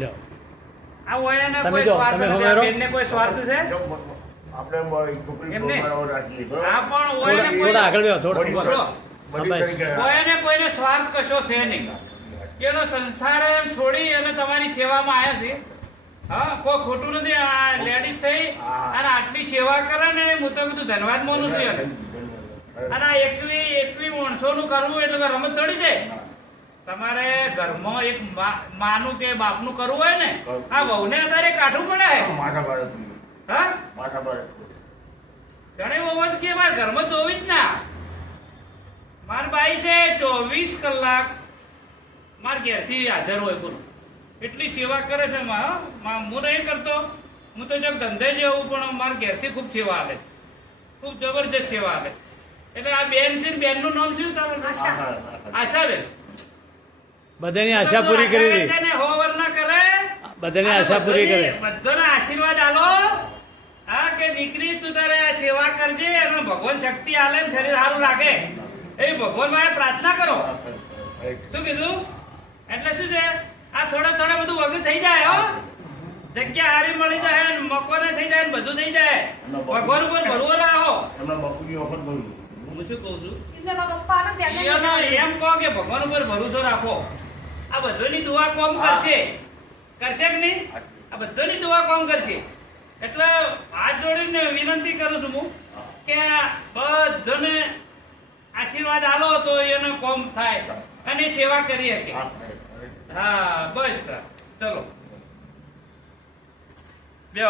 લ્યો આ ઓયાને તમે કોઈ જો, સ્વાર્થ તમે નથી. ખબર આ બેનને કોઈ સ્વાર્થ છે આપણે છોકરી એમને? બોલાવો રાખીએ આ પણ ઓયાને થોડા થોડા આગળ બેહો, થોડા બધી ઉપર. બધી બસ. તરીકે ઓયાને કોઈને સ્વાર્થ કશો છે નહીં. એનો સંસાર એમ છોડી અને તમારી સેવામાં આવ્યા છે. હા, કોઈ ખોટું નથી. આ લેડીઝ થઈ અને આટલી સેવા કરે ને હું તો કીધું ધન્યવાદ માનું છું એને. અને આ એકવી માણસોનું કરવું એટલે કે રમત થોડી છે. તમારે ઘરમાં એક માનું કે બાપનું કરવું હોય ને, આ વહુને અત્યારે કાઢવું પડે. માથા ભારે હા, માથા ભારે ઘણી વખત કે મારા ઘરમાં 24 ના માર બાઈ છે 24 કલાક માર ઘેરથી હાજર હોય બોલો. એટલી સેવા કરે છે હું નહીં કરતો. હું તો જો ધંધે જવું પણ મારા ઘેરથી ખૂબ સેવા આલે, ખૂબ જબરજસ્ત સેવા આલે. એટલે આ બેન છે ને, બેનનું નામ શું તમારું? આશાબેન. બધાની આશા પૂરી કરી આશા દે. છે ને, હોવર ના કરે. બધાની આશા પૂરી કરે. બધાના આશીર્વાદ આલો. હા, કે દીકરી તું તારે આ સેવા કરજે અને ભગવાન શક્તિ આલે ને શરીર સારું રાખે એ ભગવાન માં પ્રાર્થના કરો. શું કીધું? એટલે શું છે, આ થોડા થોડા બધું વગર થઈ જાય. હો, જગ્યા હારી મળી જાય ને મકોને થઈ જાય ને બધું થઈ જાય. ભગવાન ઉપર ભરવો રાખો. એમના બાપુની વખત બોલ્યું હું શું કઉ છું, એમના પપ્પાને ધ્યાન નહીં એનો રાખે. એમ કહો કે ભગવાન ઉપર ભરોસો રાખો. આ બધોની દુઆ કોમ કરશે કે નહીં? આ બધોની દુઆ કોમ કરશે. એટલે હાથ જોડીને વિનંતી કરું છું હું કે બધાને આશીર્વાદ આલો તો એનો કોમ થાય અને સેવા કરી શકે. હા, બસ ચલો બે